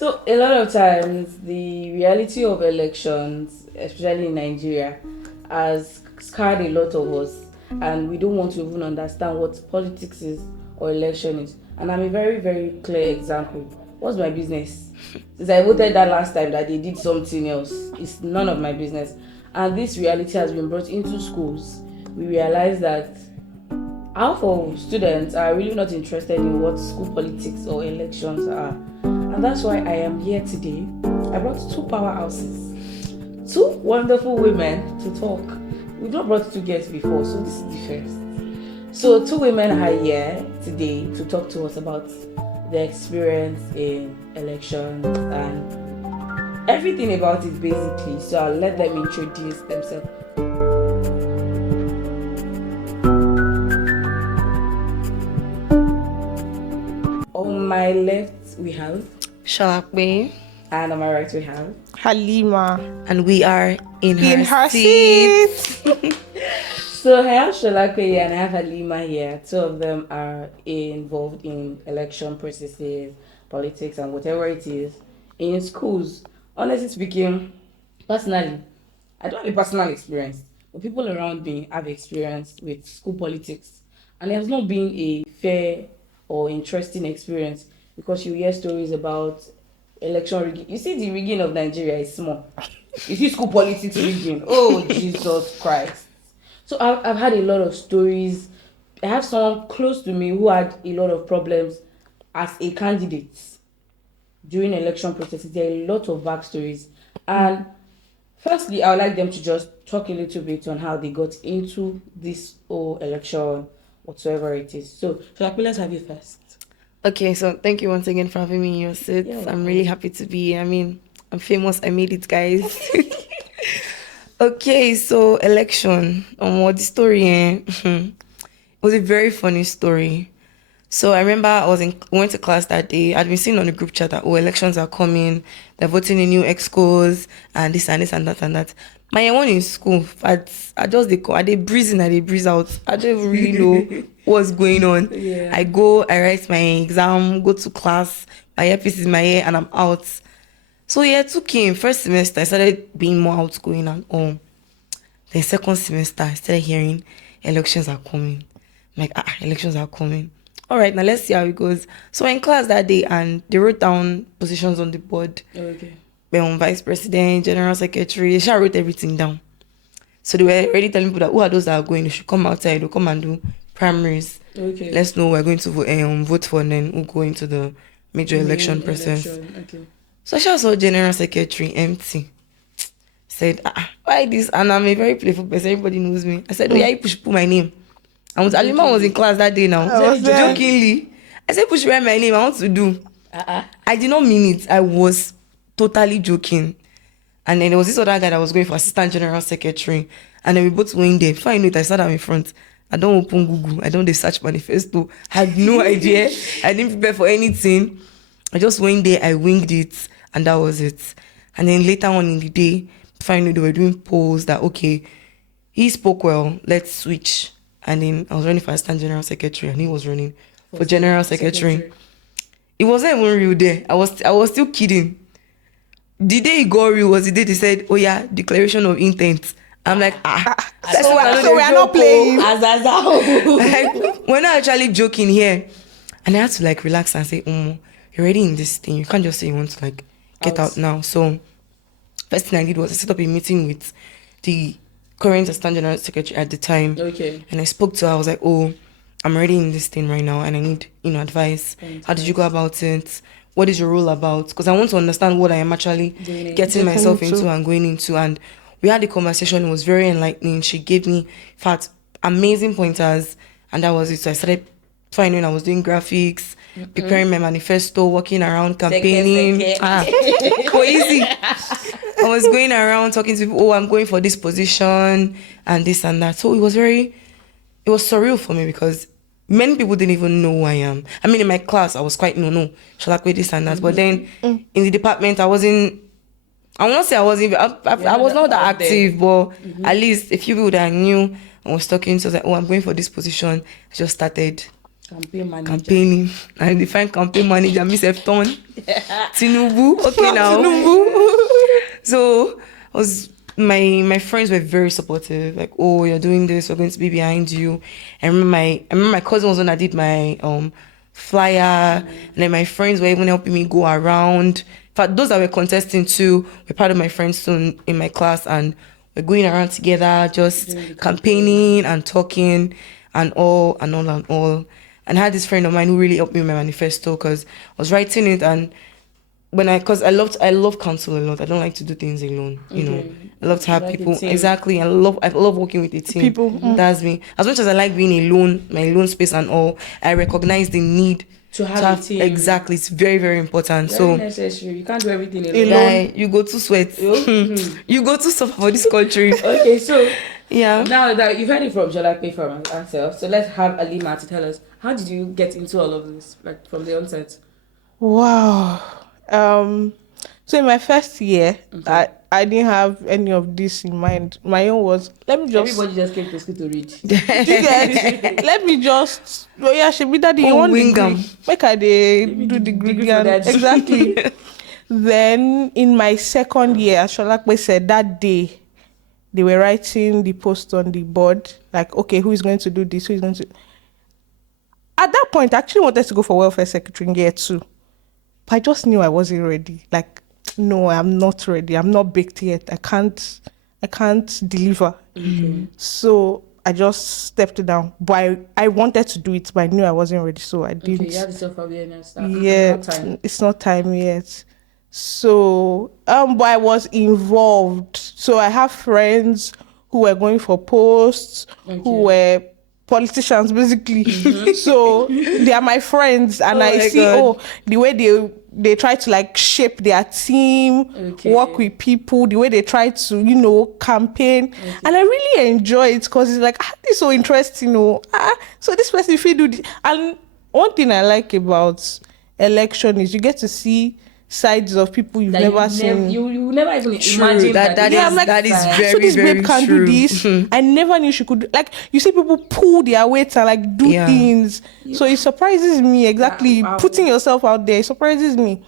So a lot of times the reality of elections, especially in Nigeria, has scarred a lot of us, and we don't want to even understand what politics is or election is. And I'm a very, very clear example. What's my business? Since I voted that last time that they did something else, it's none of my business. And this reality has been brought into schools. We realize that half of students are really not interested in what school politics or elections are. And that's why I am here today. I brought two powerhouses, two wonderful women to talk. We've not brought two guests before, so this is the first. So, two women are here today to talk to us about their experience in elections and everything about it basically. So, I'll let them introduce themselves. On my left, we have, Shalakwe. and on my right, we have Halima. And we are in her seat. So I have Sholakwe and I have Halima here. Two of them are involved in election processes, politics, and whatever it is in schools. Honestly speaking, personally, I don't have a personal experience, but people around me have experience with school politics, and it has not been a fair or interesting experience because you hear stories about election rigging. You see, the rigging of Nigeria is small. You see, school politics rigging. Oh, Jesus Christ. So I've had a lot of stories. I have someone close to me who had a lot of problems as a candidate during election processes. There are a lot of backstories. And firstly, I would like them to just talk a little bit on how they got into this whole election, whatsoever it is. So, let's have you first. Okay, so thank you once again for having me in your seat. Yeah, I'm really happy to be here. I mean, I'm famous. I made it, guys. Okay, so election. What the story? It was a very funny story. So I remember went to class that day. I'd been seeing on the group chat that elections are coming. They're voting in new excos and this and this and that and that. My one in school, I just they breeze in and they breeze out. I don't even really know what's going on. Yeah. I write my exam, go to class, my earpiece is in my ear, and I'm out. So year two came, first semester, I started being more outgoing and Then second semester, I started hearing elections are coming. I'm like, elections are coming. All right, now let's see how it goes. So in class that day, and they wrote down positions on the board. Okay. Vice president, general secretary, they wrote everything down. So they were already telling people that who are those that are going, they should come outside, they'll come and do primaries. Okay. Let's know we're going to vote for, and then we'll go into the major election process. Okay. So I saw general secretary empty. Said, why this? And I'm a very playful person. Everybody knows me. I said, you push put my name. Alima was in class that day now. I was there. Jokingly. I said, push write my name. I want to do. I did not mean it. I was totally joking. And then there was this other guy that was going for assistant general secretary. And then we both went there. Before I knew it, I sat down in front. I don't open Google. I don't search manifesto. I had no idea. I didn't prepare for anything. I just went there. I winged it. And that was it. And then later on in the day, finally they were doing polls that, okay, he spoke well, let's switch. And then I was running for assistant general secretary and he was running for general secretary. It wasn't even real there. I was still kidding. The day it got real was the day they said, oh yeah, declaration of intent. I'm like, So we are not playing. Like, we're not actually joking here. And I had to like relax and say, you're already in this thing. You can't just say you want to like get out now. So first thing I did was I set up a meeting with the current assistant general secretary at the time. Okay. And I spoke to her. I was like, I'm already in this thing right now and I need, advice. How did you go about it? What is your role about? Because I want to understand what I am actually getting myself into and going into. And we had a conversation. It was very enlightening. She gave me, in fact, amazing pointers. And that was it. So I started finding I was doing graphics, preparing my manifesto, walking around campaigning. Go easy. I was going around talking to people, I'm going for this position and this and that. So it was surreal for me because many people didn't even know who I am. I mean, in my class, I was quite, Shalakwe this and that. But then in the department, I will not say I wasn't, I was not that active, but at least a few people that I knew I was talking to, I was like, I'm going for this position. I just started Campaign manager. campaigning. I define campaign manager, Miss Efton. Tinubu. Okay now. So my friends were very supportive. Like, oh, you're doing this, we're going to be behind you. I remember my cousin was one that did my flyer, and then my friends were even helping me go around. In fact, those that were contesting too were part of my friends too in my class, and we're going around together, just campaigning and talking and all. And I had this friend of mine who really helped me with my manifesto, because I was writing it, and because I love counsel a lot. I don't like to do things alone. You know, I love to have like people. a team. Exactly. I love working with a team. People. That's me. As much as I like being alone, my alone space and all, I recognize the need To have a team. Exactly. It's very, very important. Very So necessary. You can't do everything alone. guy, you go to sweat. You go to suffer for this country. Okay, so Yeah. now that you've heard it from Jolakwe from herself, so let's have Alima to tell us, how did you get into all of this, like from the onset? Wow. So in my first year, I didn't have any of this in mind. My own was, let me just Everybody just came to school to read. do you get, let me just, oh yeah, she be daddy, you want wing degree. 'em. Make her they do degree degree for and that. exactly. Then in my second year, as Sholakwe said, that day they were writing the post on the board, like, okay, who is going to do this? Who is going to? At that point, I actually wanted to go for welfare secretary in year 2. But I just knew I wasn't ready. Like, no, I'm not ready. I'm not baked yet. I can't deliver. So I just stepped down. But I wanted to do it, but I knew I wasn't ready, so I didn't. Okay, you have the self-awareness. Yeah, it's not time yet. So, but I was involved. So I have friends who were going for posts, who were politicians basically. So they are my friends, and I my see God. the way they try to like shape their team, work with people, the way they try to campaign, and I really enjoy it because it's like this is so interesting. So this person if you do this, and one thing I like about election is you get to see sides of people you've never seen. You never even True. imagine That Yeah, I'm is like, that is very, so this very babe can true. do this. I never knew she could. Like, you see people pull their weight and like do Yeah. things. So it surprises me. Exactly, Wow. putting yourself out there surprises me.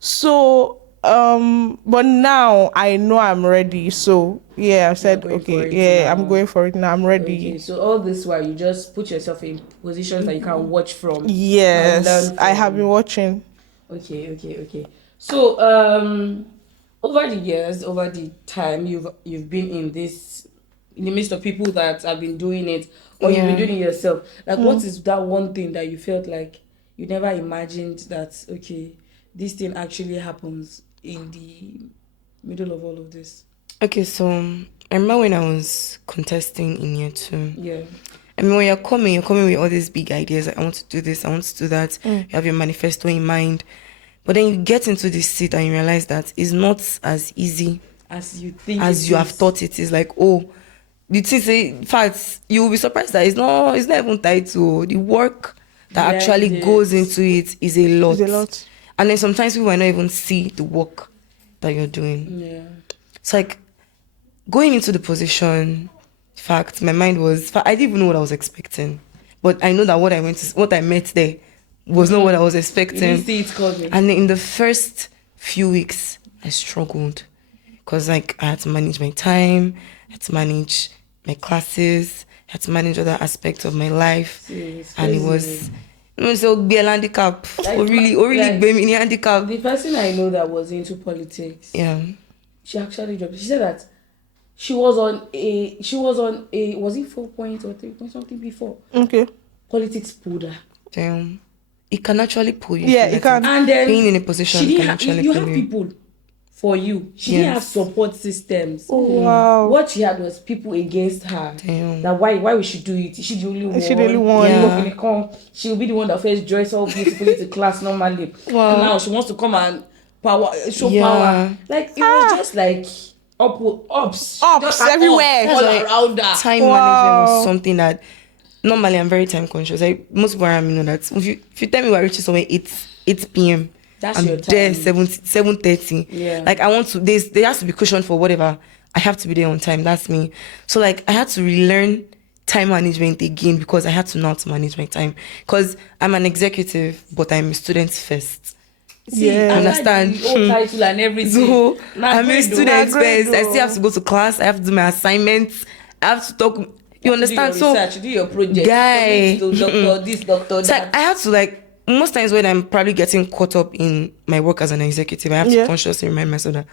So, but now I know I'm ready. So yeah, I said going for okay. it Yeah, now. I'm going for it now. I'm ready. Okay, so all this while you just put yourself in positions that you can watch from. Yes, and learn I from. have been watching. Okay. So over the years, over the time you've been in the midst of people that have been doing it, or you've been doing it yourself. Like, what is that one thing that you felt like you never imagined that okay, this thing actually happens in the middle of all of this? Okay, so I remember when I was contesting in year 2. Yeah. I mean, when you're coming with all these big ideas. Like, I want to do this, I want to do that. You have your manifesto in mind. But then you get into this seat and you realize that it's not as easy As you think as it you is. have thought it is. Like, the thing say, in fact, you will be surprised that it's not even tied to the work that actually it goes is. into it is a lot. It's a lot. And then sometimes people might not even see the work that you're doing. Yeah. It's like going into the position. In fact, my mind was. I didn't even know what I was expecting, but I know that what I met there was not what I was You expecting. didn't see it coming. And then in the first few weeks, I struggled because like I had to manage my time, I had to manage my classes, I had to manage other aspects of my life, It's and it crazy. was so be a handicap. Like, Or really like- be me handicap. The person I know that was into politics, Yeah. she actually dropped. She said that she was on a was it 4 point or 3 point something before Okay. politics pulled her. Damn. It can actually pull you. Yeah, through it that. can. And then Being in a position she didn't can have, actually you pull have you. people for you. She didn't have Yes. support systems. Wow. What she had was people against her. Damn. That why we should do it? Is she the only one? Is she the only one? Yeah. She'll be the one that first dress all beautifully to class normally. Wow. And now she wants to come and show Yeah. power. Like it was just like ups just everywhere. all Like, around her. Time management was something that normally I'm very time conscious. Like most people around me know that if you tell me we're reaching somewhere 8 p.m. That's I'm your there time. 7:30. Yeah. Like I want to. There has to be cushion for whatever. I have to be there on time. That's me. So like I had to relearn time management again because I had to know how to manage my time. Because I'm an executive, but I'm a student first. See, Yeah. I Understand? like the old title and everything. So Nah, I'm a great though. student Nah, great first. I though. still have to go to class. I have to do my assignments. I have to talk. You understand? Do So your research, do your project. guy, Submit to doctor this, doctor it's like that. I have to like most times when I'm probably getting caught up in my work as an executive, I have to Yeah. consciously remind myself that,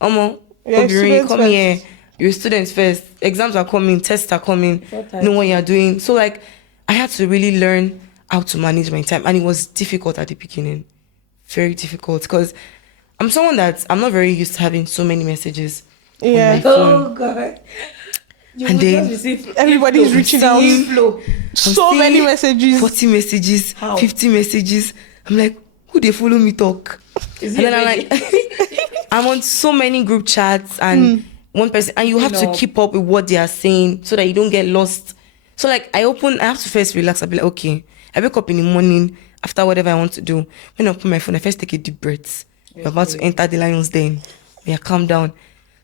Omo, Yeah, Obirin, students come first. here. You're students first. Exams are coming. Tests are coming. Know what you're doing. So like, I had to really learn how to manage my time, and it was difficult at the beginning, very difficult because I'm someone that I'm not very used to having so many messages Yeah. on my phone. Oh God. You And will then just receive everybody's inflow. reaching out. Inflow. So I'm many seeing messages. 40 messages, How? 50 messages. I'm like, who they follow me talk? Is And it then I'm already- like, I'm on so many group chats and one person, and you have to know. keep up with what they are saying so that you don't get lost. So like I have to first relax. I'll be like, okay, I wake up in the morning after whatever I want to do. When I open my phone, I first take a deep breath. You're about to enter the lion's den. Yeah, calm down.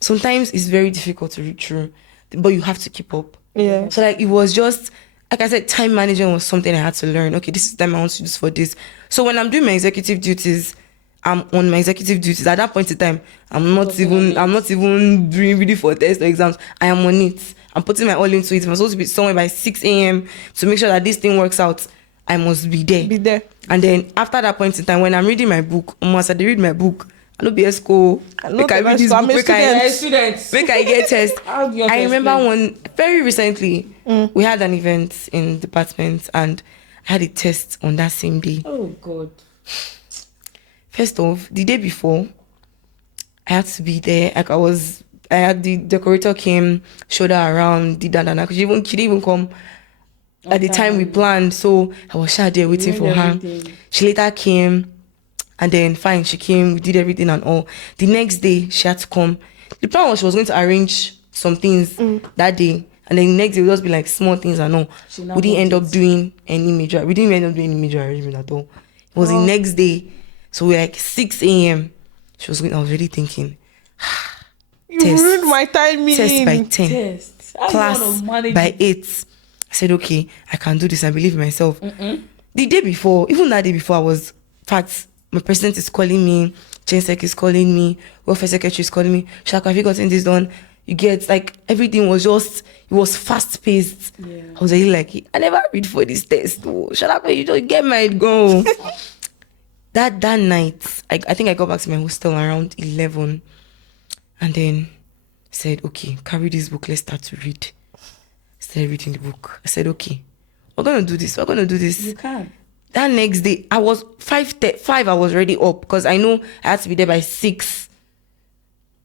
Sometimes it's very difficult to read through, but you have to keep up. Yeah. So like it was just like I said, time management was something I had to learn. Okay, this is the time I want to do this for this. So when I'm doing my executive duties, I'm on my executive duties. At that point in time, I'm not even doing ready for tests or exams. I am on it. I'm putting my all into it. If I'm supposed to be somewhere by 6 a.m. to make sure that this thing works out, I must be there. Be there. And then after that point in time, when I'm reading my book, once I read my book, I know BSco. Make I read this book. Make I get test. How do you want I to remember explain? one very recently. We had an event in department, and I had a test on that same day. Oh God. First off, the day before, I had to be there. Like I had the decorator came, showed her around, did that, and she didn't even come at the time we planned. So I was sat there waiting for her. Everything. She later came, and then fine, she came, we did everything and all. The next day, she had to come. The plan was she was going to arrange some things that day, and then the next day it would just be like small things and all. She now We didn't end wants up doing any major. We didn't end up doing any major arrangement at all. It was the next day, so we were like 6 a.m. She was going. I was already thinking, You Test. ruined my timing. test by 10, Test. How you class wanna manage by it? 8. I said, okay, I can do this. I believe in myself. The day before, even that day before, in fact, my president is calling me, Jensek is calling me, welfare secretary is calling me. Shaka, have you gotten this done? You get, like, everything was just, it was fast paced. Yeah. I was really like, I never read for this test. Oh, Shaka, you don't get my go. that night, I think I got back to my hostel around 11. And then said, okay, carry this book, let's start to read. Started reading the book. I said, okay, we're going to do this. You can. That next day, I was 5, I was already up because I know I had to be there by 6.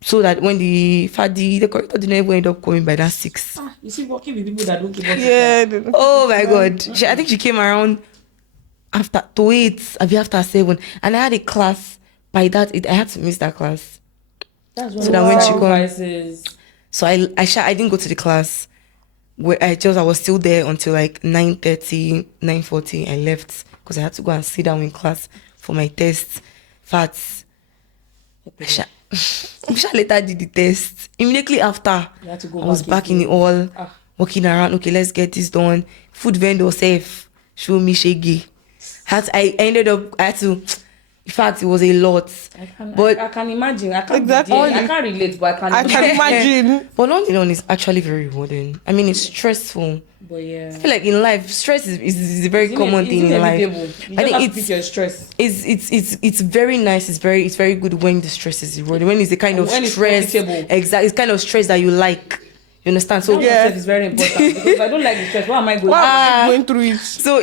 So that when the corrector didn't even end up coming by that 6. You see, working with people that don't keep up. Yeah. they- Oh my God. I think she came around after 8, after 7. And I had a class by that. I had to miss that class. That's So that when she come- sacrifices. So I didn't go to the class. Where I was still there until like 9:30, 9:40. I left because I had to go and sit down in class for my test. Fats. Misha later did the test. Immediately after, You had to go I was back back in the hall, Ah. walking around. Okay, let's get this done. Food vendor safe. Show me shaggy. I had to. In fact, it was a lot. I can imagine. I can't Exactly. be there. I can't relate, but I I can can imagine. But all in all, it's actually very rewarding. I mean, it's stressful. But yeah. I feel like in life, stress is a very common thing in life. You I just think have to it's pick your stress. it's very nice. It's very good when the stress is eroding. When it's the kind of When it's stress, profitable. exactly, it's kind of stress that you like. You understand? So Yeah. Stress is very important because if I don't like the stress, what am I going Why to am I going through it? So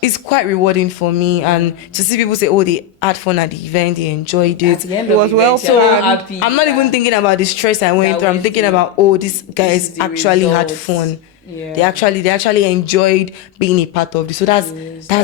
it's quite rewarding for me, and to see people say, oh, they had fun at the event, they enjoyed do? At it. the end It of was the well event, you're planned. happy. I'm not even thinking about the stress I went That through. I'm went thinking through. about, oh, these This guys is the actually had results. fun. Yeah. They actually enjoyed being a part of this. So that's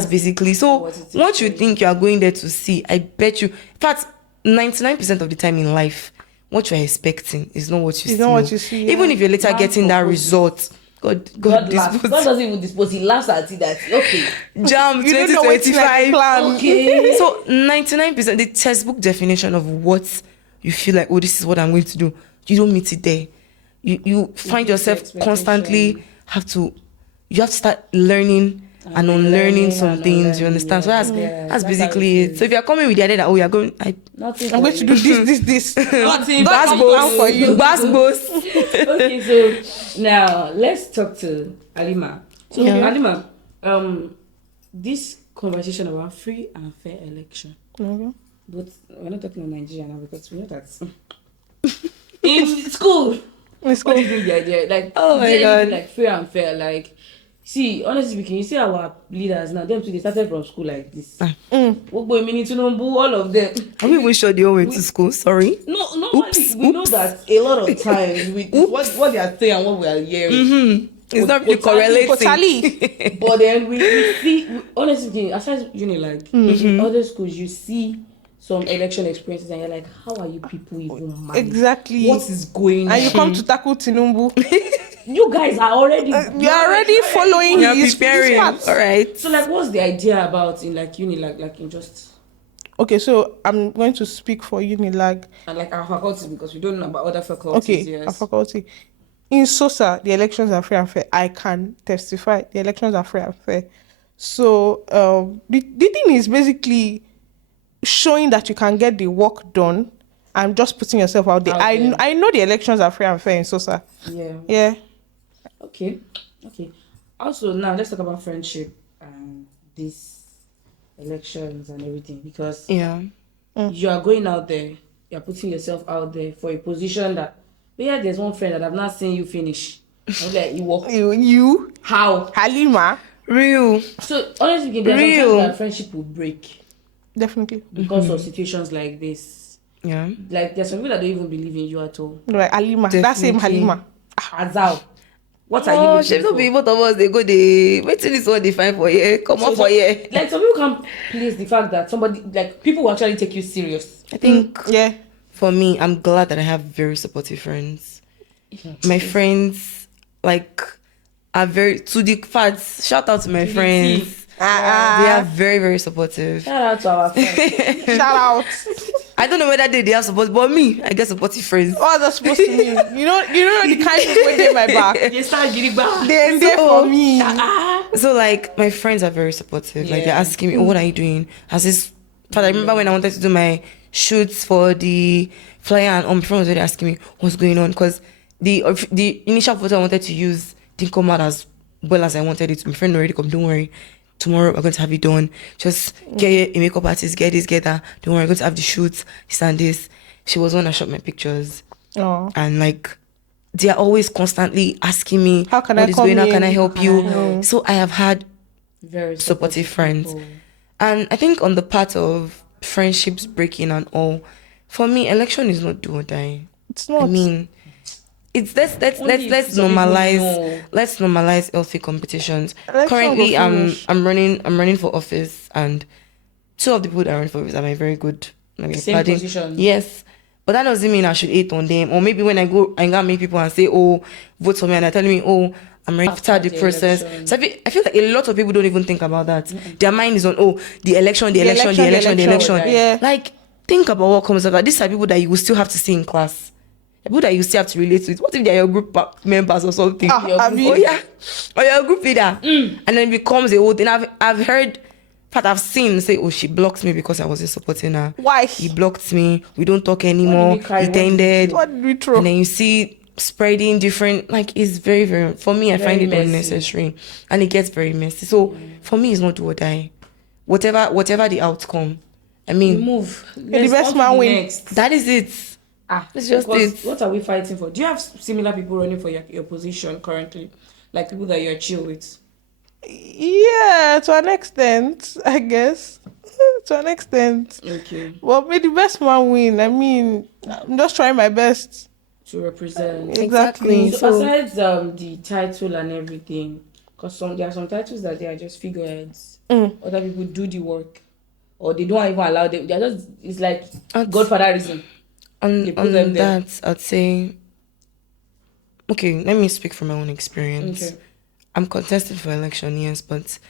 basically. So what it is what you for you. think you are going there to see, I bet you. In fact, 99% of the time in life, what you are expecting is not what you see. It's not what you see, Even yeah. if you're later Man getting that proposes. result, God God laughs. dispose. God doesn't even dispose. He laughs at it. That okay. Jam You don't know what to 2025. plan. Okay. So 99%, the textbook definition of what you feel like, oh, this is what I'm going to do. You don't meet it there. You find the yourself expectation. constantly have to you have to start learning and unlearning some things, you understand? So that's basically it. So if you're coming with the idea that, you're going, I'm going to do this. Nothing Nothing for you. Okay, so now let's talk to Halima. So Halima, this conversation about free and fair election. But we're not talking about Nigeria now because we know that in school. What do you think the idea? Like, oh my God, like fair and fair, like. See, honestly speaking, you see our leaders now, them too, they started from school like this. All of them. Are we even sure they all went to school? Sorry. No, normally we know that a lot of times with what they are saying and what we are hearing. It's not really correlating. Totally. But then we see, honestly speaking, aside UNILAG, in other schools, you see some election experiences and you're like, how are you people even mad? Exactly. What is going on? And you come to tackle Tinubu. You guys are already you're already following his path. All right. So like, what's the idea about in like UNILAG, like in just? Okay, so I'm going to speak for UNILAG And like our faculty because we don't know about other faculties. Okay, yes. our faculty. In SOSA, the elections are free and fair. I can testify the elections are free and fair. So the thing is basically showing that you can get the work done and just putting yourself out there. I know the elections are free and fair in SOSA. Yeah. Okay. Also, now let's talk about friendship and these elections and everything because you are going out there, you are putting yourself out there for a position that. But yeah, there's one friend that I've not seen you finish. I'm like, you? How? Halima? Real. So honestly, there's sometimes that friendship will break. Definitely. Because of situations like this. Yeah. Like there's some people that don't even believe in you at all. Right, Halima. That same Halima. Azal. What are you she don't be both of us, they go, waiting is what they find for you. Come on for you. Like some people can't place the fact that somebody, like people will actually take you serious. I think, yeah. For me, I'm glad that I have very supportive friends. My friends, like, are very, to the facts, shout out to my friends. They are very, very supportive. Shout out to our friends. Shout out. I don't know whether they have support, but me, I get supportive friends. What are they supposed to mean? You know the kind of way they my back. They start getting back. They're there for me. So like my friends are very supportive. Like they're asking me, what are you doing? As this, I remember when I wanted to do my shoots for the flyer, and my friend was already asking me what's going on because the initial photo I wanted to use didn't come out as well as I wanted it. My friend already come, don't worry. Tomorrow we're going to have it done. Just get a makeup artist, get this, get that. Don't worry, we're going to have the shoots, this and this. She was the one that shot my pictures. And like they are always constantly asking me how can I help you? So I have had very supportive friends. And I think on the part of friendships breaking and all, for me, election is not do or die. It's not. I mean, it's let's normalize healthy competitions. Currently, I'm running for office, and two of the people that run for office are my very good. Same position. Yes, but that doesn't mean I should hate on them. Or maybe when I go meet people and say, "Oh, vote for me," and they're telling me, "Oh, I'm ready after the process." Election. So I feel like a lot of people don't even think about that. Their mind is on, the election. Yeah. Like, think about what comes after. These are people that you will still have to see in class. People that you still have to relate with. What if they're your group members or something? Or your group leader. And then it becomes a whole thing. I've heard, I've seen say, she blocked me because I wasn't supporting her. Why? He blocked me. We don't talk anymore. He ended. What did we throw? And then you see spreading different, like, it's very, very, for me, I find it messy. Unnecessary. And it gets very messy. So for me, it's not do or die. Whatever the outcome. I mean, you move. The best man wins. That is it. It's just it. What are we fighting for? Do you have similar people running for your position currently? Like people that you're chill with? Yeah, to an extent, I guess. To an extent. Okay. Well, may the best man win. I mean, I'm just trying my best to represent. Exactly. So besides the title and everything, because there are some titles that they are just figureheads. Other people do the work, or they don't even allow them. They're just, it's like godfatherism. On that, I'd say, okay, let me speak from my own experience. Okay. I'm contested for election, yes, but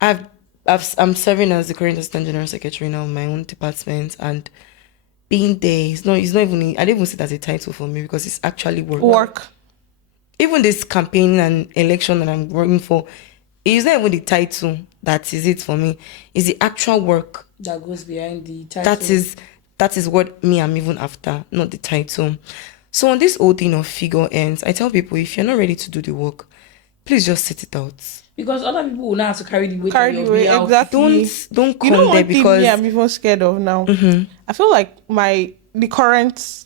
I'm serving as the current assistant general secretary now in my own department, and being there, it's not even, I don't even see it as a title for me because it's actually work. even this campaign and election that I'm working for, it's not even the title that is it for me. It's the actual work that goes behind the title. That is what me I'm even after, not the title. So on this whole thing of figure ends, I tell people, if you're not ready to do the work, please just sit it out. Because other people will not have to carry the weight. Exactly. Don't come you know there what because thing I'm even scared of now. I feel like the current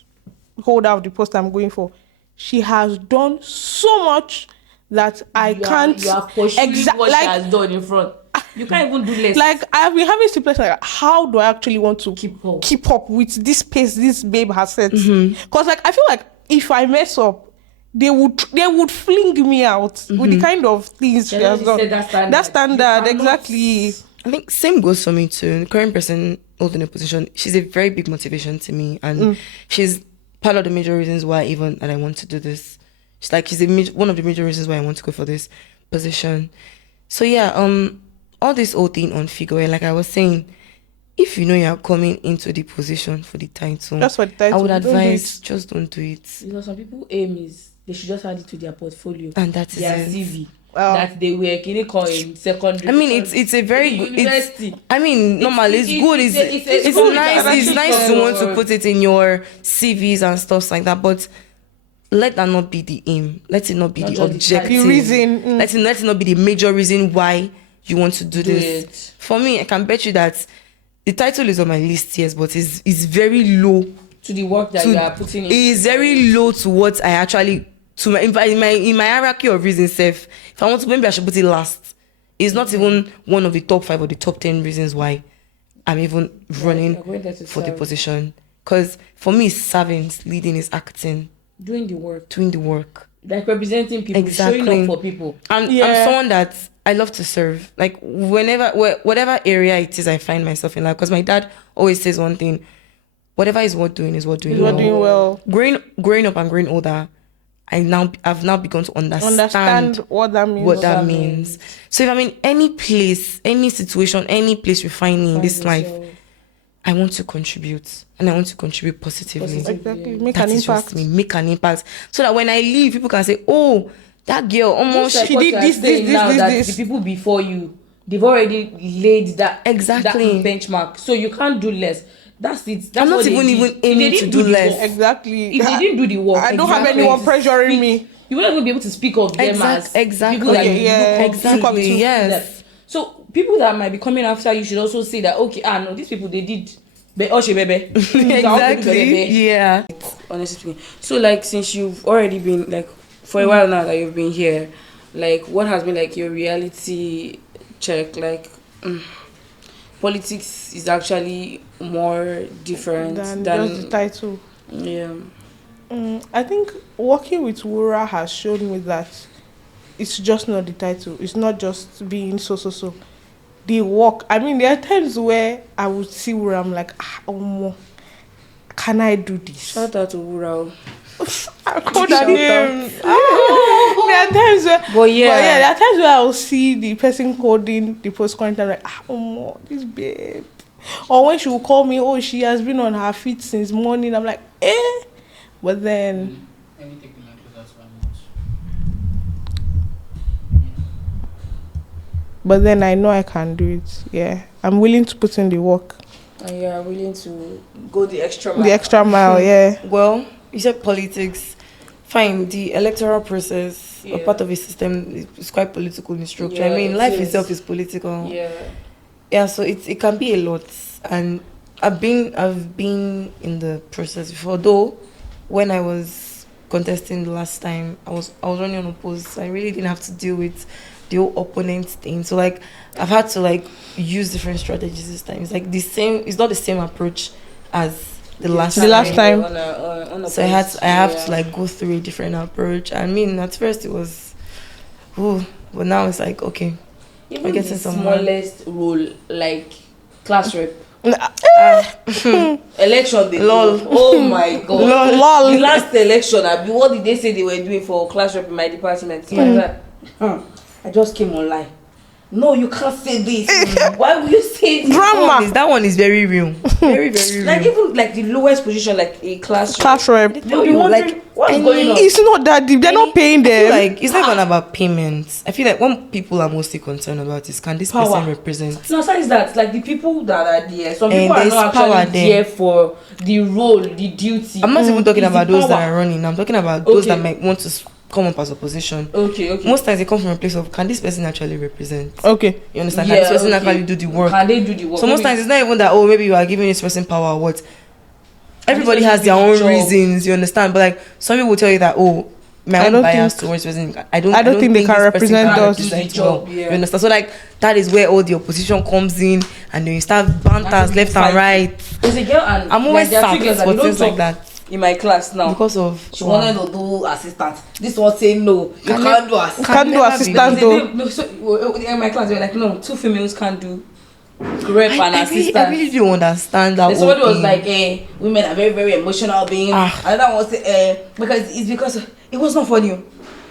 holder of the post I'm going for, she has done so much that I can't. You are pursuing what she has done in front. You can't even do less. Like I've been having sleepless like, how do I actually want to keep up with this pace this babe has set? Because like I feel like if I mess up, they would fling me out with the kind of things she has done. That standard exactly. I think same goes for me too. The current person holding a position, she's a very big motivation to me, and she's part of the major reasons why even that I want to do this. She's one of the major reasons why I want to go for this position. So yeah, all this whole thing on figure, like I was saying, if you know you're coming into the position for the title, that's what the title. I would advise just don't do it. Because some people aim is they should just add it to their portfolio and that is their CV. That they were in secondary. I mean, it's a very good university. Normally it's good. It's nice. It's nice to want to put it in your CVs and stuff like that. But let that not be the aim. Let it not be the objective. The reason. Let it not be the major reason why you want to do this. For me, I can bet you that the title is on my list, yes, but it's very low to the work that you are putting in. It is very low to what I actually. In my hierarchy of reasons, if I want to, maybe I should put it last. It's not even one of the top 5 or the top 10 reasons why I'm even running for the position. Because for me, it's serving, it's leading, it's acting, doing the work, like representing people, showing up for people. I'm someone that I love to serve. Like whatever area it is, I find myself in. Like, because my dad always says one thing: whatever is worth doing is worth doing well. Growing up and growing older, I've now begun to understand what that means. So if I'm in any place, any situation, any place we find me in this life, I want to contribute, and I want to contribute positively. Exactly. Make an impact. So that when I leave, people can say, "Oh, that girl almost she did this. The people before you, they've already laid that benchmark. So you can't do less. That's it. That's I'm not even aiming to do less. Exactly. If they didn't do the work, I don't have anyone pressuring me. You won't even be able to speak of them as people that exactly. Yes. So people that might be coming after you should also say that no, these people they did. Exactly. Yeah. Honestly speaking. So like since you've already been like for a while now that you've been here, like what has been like your reality check? Like politics is actually more different than just the title. Yeah. I think working with Wura has shown me that it's just not the title. It's not just being so. The work. I mean, there are times where I would see Wura, I'm like, can I do this? Shout out to Wura. I call that name. There are times where, there are times where I'll see the person holding the post content, I'm like, this babe. Or when she will call me, she has been on her feet since morning. I'm like, But then. Anything like that, But then I know I can do it. Yeah, I'm willing to put in the work. And you are willing to go the extra mile. The extra mile, yeah. Well, you said politics. Fine, the electoral process, a part of a system, is quite political in structure. I mean, life itself is political. Yeah, so it can be a lot. And I've been in the process before. Though, when I was contesting the last time, I was running unopposed. So I really didn't have to deal with the whole opponent thing. So like I've had to use different strategies this time. It's like the same. It's not the same approach as the last time. So I have to go through a different approach. I mean, at first it was, but now it's like okay. Even we're getting the smallest role, like class rep. Election day. Lol. Oh my god. Lol. The last election, what did they say they were doing for class rep in my department? I just came online. no, you can't say this. Why will you say this? Drama. That one is very real. Very, very real. Like even like the lowest position, like a class rep. They'll be wondering what's going on. It's not that deep. They're not paying I feel them. like it's not even about payments. I feel like what people are mostly concerned about is, can this person represent? No, besides that, like the people that are there, some people are there's not power actually there for the role, the duty. I'm not even talking It's about the those power. that are running. I'm talking about those that might want to come up as opposition. Okay. Most times they come from a place of, can this person actually represent? Okay. You understand? Can this person actually do the work? Can they do the work? So most times it's not even that, maybe you are giving this person power or what. Everybody has their own reasons, you understand? But like some people will tell you that, my own bias towards person. I don't think they can represent us. Well. You understand? So like that is where all the opposition comes in, and then you start banters left and right. There's a girl, and I'm always sad for things like that. In my class now, because of she wanted to do assistant. This one say no, you can't do assistant. Can't do assistant though. No, so in my class they were like, no, 2 females can't do rep and assistant. I really don't understand that. Then somebody was like, women are very, very emotional beings. Another one said, because it was not funny.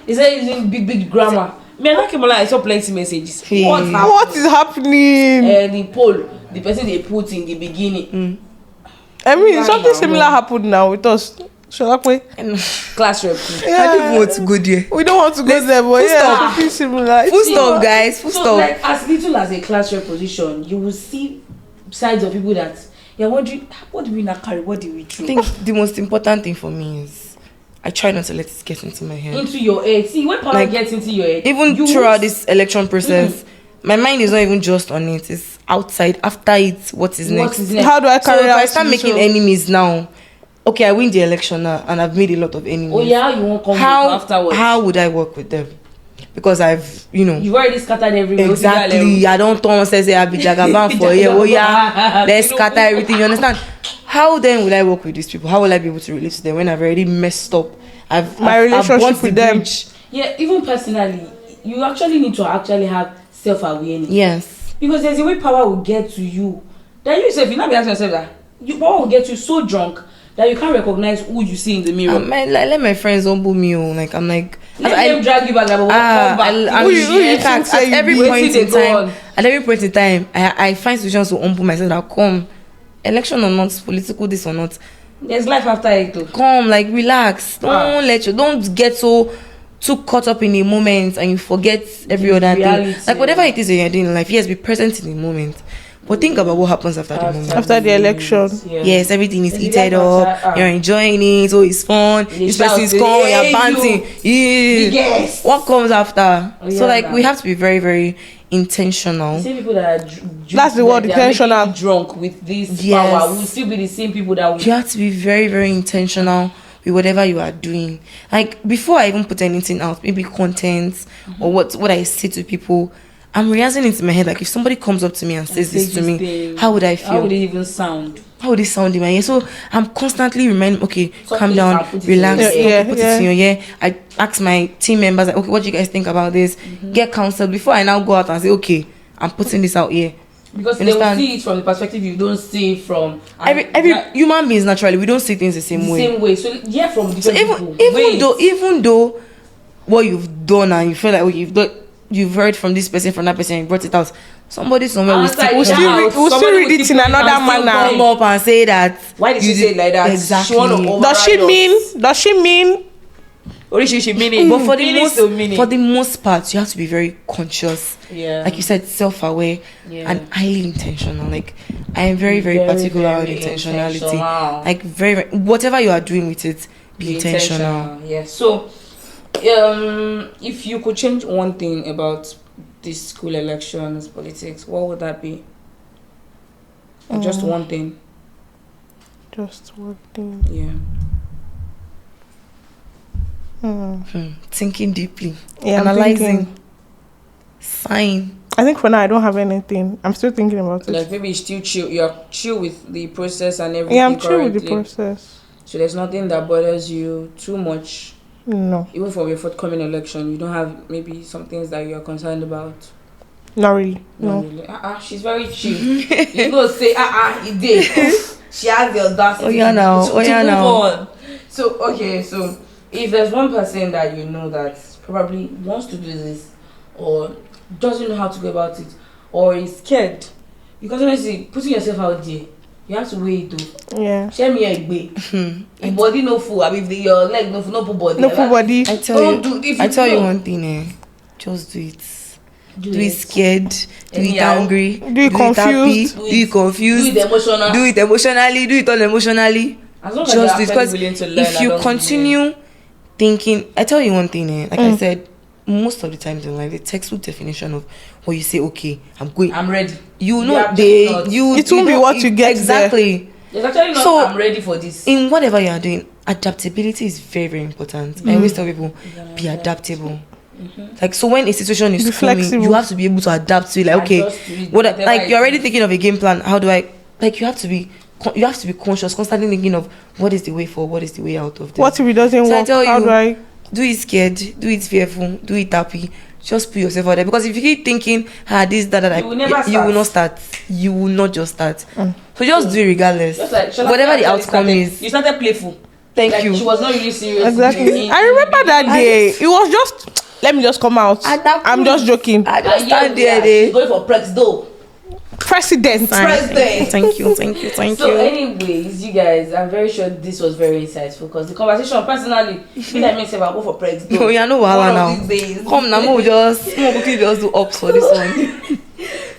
He said using big grammar. Me and Akimola, I saw plenty messages. What is happening? The poll, the person they put in the beginning. I mean, something similar happened now with us. Class rep. I don't want to go there. We don't want to go there, but something similar. Full stop, guys. Full stop. Like, as little as a class rep position, you will see sides of people that you're wondering, what do we not carry? What do we do? I think the most important thing for me is I try not to let it get into my head. Into your head. See, when power gets into your head, even throughout this election process, my mind is not even just on it. It's outside. After it, what is next? How do I carry out? If I start making enemies now, okay, I win the election now, and I've made a lot of enemies. Oh yeah, you won't come afterwards. How would I work with them? Because I've, you've already scattered everything. Exactly. I don't turn say I be jagaban for you. Oh yeah, let's scatter everything. You understand? How then will I work with these people? How will I be able to relate to them when I've already messed up? I've relationship with them. Yeah, even personally, you actually need to have self-awareness. Yes. Because there's a way power will get to you. Then you say, if you not be asking yourself that, power will get you so drunk that you can't recognize who you see in the mirror. Let my friends humble me. Let them drag you back. At every point in time, I find solutions to humble myself. That come, election or not, political this or not, there's life after it too. Come, relax. Don't get so too caught up in the moment and you forget every other thing. Like whatever it is that you're doing in life, yes, be present in the moment. But think about what happens after the moment. After the election. Yes, everything is heated up. You're enjoying it, so it's fun. This person is calm, you're panting. Yes. What comes after? So we have to be very, very intentional. The same people that are that's the word, intentional. Drunk with this power will still be the same people that will. You have to be very, very intentional with whatever you are doing. Like before I even put anything out, maybe content or what I say to people, I'm rehearsing into my head. Like if somebody comes up to me and says this to me, how would I feel? How would it even sound? How would it sound in my ear? So I'm constantly reminding, okay, calm down, relax, put it in your ear. I ask my team members, like, okay, what do you guys think about this? Get counsel before I now go out and say, okay, I'm putting this out here. Because they will see it from the perspective you don't see from every human beings naturally, we don't see things the same way. So from different people. Even though what you've done and you feel like you've heard from this person, from that person, you brought it out. Somebody somewhere will still read it in another manner. Come up and say that. Why did she say it like that? Exactly. Does she mean? She mean it. But for the most part, you have to be very conscious. Yeah. Like you said, self-aware and highly intentional. Like I am very, very particular on intentionality. Like very, whatever you are doing with it, be intentional. Yeah. So, if you could change one thing about this school elections, politics, what would that be? Just one thing. Just one thing. Yeah. Thinking deeply, analyzing, sign. I think for now I don't have anything. I'm still thinking about it. Like maybe still chill. You're chill with the process and everything. Yeah, I'm chill with the process. So there's nothing that bothers you too much. No. Even for your forthcoming election, you don't have maybe some things that you're concerned about. Not really. No. Really. She's very chill. You know, say it did. She has the audacity to move on. So if there's one person that you know that probably wants to do this or doesn't know how to go about it, or is scared, because honestly, putting yourself out there, you have to weigh it though. Yeah. Share me a gbe. If body no full, I mean your leg no full, no put body. No full body. I tell you one thing, just do it. Do it scared, do it angry, do it confused, do it confused, do it emotional, do it emotionally, do it unemotionally. As long as just do it, because if you continue thinking, I tell you one thing, like I said, most of the times in life, the textbook definition of what you say, okay, I'm ready. You know, it won't be what you get exactly. It's actually not. So, I'm ready for this. In whatever you are doing, adaptability is very, very important. I always tell people, be adaptable. Like, so when a situation is coming, you have to be able to adapt to it. Like, okay, like you're already thinking of a game plan. How do I? Like, you have to be conscious, constantly thinking of what is the way forward, what is the way out of this. What if it doesn't work? I tell how do I? Do it scared, do it fearful, do it happy. Just put yourself out there, because if you keep thinking, this, that, you will not start. You will not just start. So just do it regardless. Like, whatever the outcome is. You started playful. Thank you. She was not really serious. Exactly. I remember that day. It was just, let me just come out. I'm just joking. I just stand there. She's going for president. Thank you. So anyways, you guys, I'm very sure this was very insightful, because the conversation personally, that makes I'll go for president. No, you're no wahala now. Come now, we'll just do ops for this one.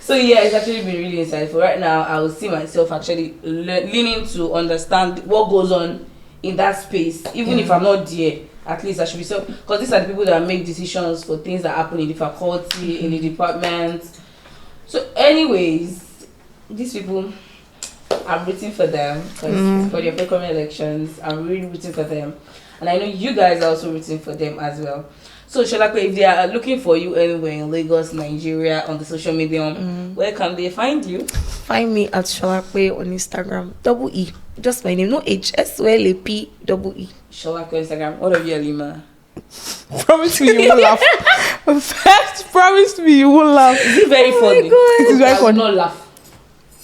So yeah, it's actually been really insightful. Right now, I will see myself actually leaning to understand what goes on in that space, even if I'm not there. At least I should be so, because these are the people that make decisions for things that happen in the faculty, in the department. So anyways, these people, I'm rooting for them, because for the upcoming elections, I'm really rooting for them, and I know you guys are also rooting for them as well. So Sholakwe, if they are looking for you anywhere in Lagos, Nigeria, on the social media, where can they find you? Find me at Sholakwe on Instagram. E. Just my name, no H. SOLAP E. Sholakwe Instagram. What of you, Alima? Promise me you won't laugh. First, promise me you won't laugh. Is it very funny? It is very funny. I will not laugh.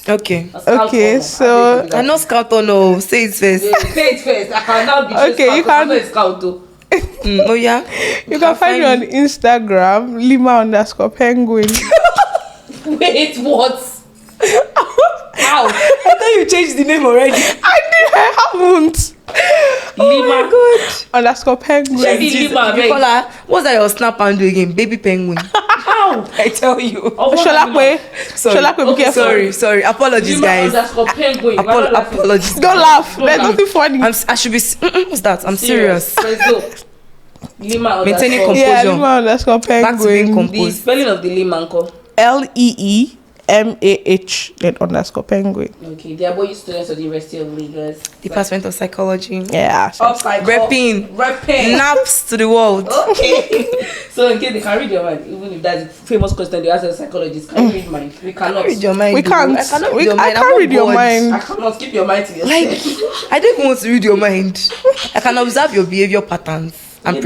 Okay, so I'm not scout or no. Say it first. Yeah, say it first. I cannot be okay, you can scout though. Oh yeah. You can find me on Instagram, Lima_penguin. Wait, what? How? I thought you changed the name already. I haven't. Lima. _penguin. Nicola, what's that your snap handle again? Baby penguin. How? I tell you. Sholakwe. Sholakwe, be careful. Sorry. Apologies, guys. Penguin. Apologies. Don't laugh. There's nothing funny. I should be. What's that? I'm serious. Let's go. Lima. Maintaining composure. Yeah, Lima_penguin. Back to being composed. The spelling of the Lima, uncle. LEEMAH then _penguin. Okay, they are both students of the University of Lagos. Departmental psychology. Yeah. Repping. Naps to the world. Okay. So in case they can read your mind, even if that's a famous question they ask a psychologist, can you read mind? We cannot. Read your mind. We can't. I cannot read your mind. I can't read your mind. I cannot keep your mind to yourself. Like, I don't even want to read your mind. I can observe your behavior patterns and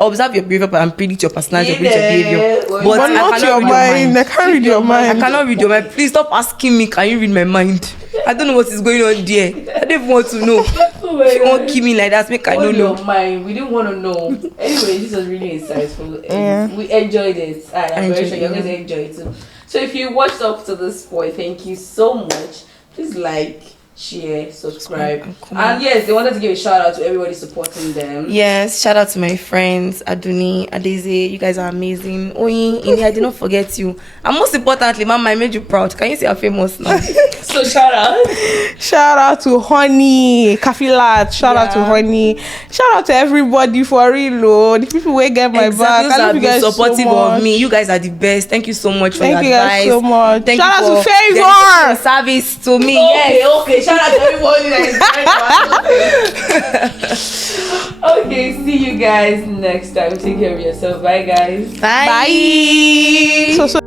observe your behavior and predict your personality, predict your behavior. But not your mind. I can't read your mind. I cannot read your mind. Please stop asking me, can you read my mind? I don't know what is going on there. I don't even want to know. If you won't keep me like that, make I don't know. Your mind. We didn't want to know. Anyway, this was really insightful. Yeah. We enjoyed it. And I'm very sure you're going to enjoy it too. So if you watched up to this point, thank you so much. Please like, share, subscribe. And yes, they wanted to give a shout out to everybody supporting them. Yes, shout out to my friends Aduni, Adeze. You guys are amazing. Oyin, Ini, I did not forget you. And most importantly, Mama, I made you proud. Can you say I'm famous now? So shout out to Honey Kafilat. Shout out to Honey. Shout out to everybody for real. Oh, the people who get my back. Those have been supportive of me. You guys are the best. Thank you so much for your advice. Thank you guys so much. Thank shout you out to Favor. Service to me. Okay. Shout out to everybody Okay, see you guys next time. Take care of yourself. Bye, guys. Bye. So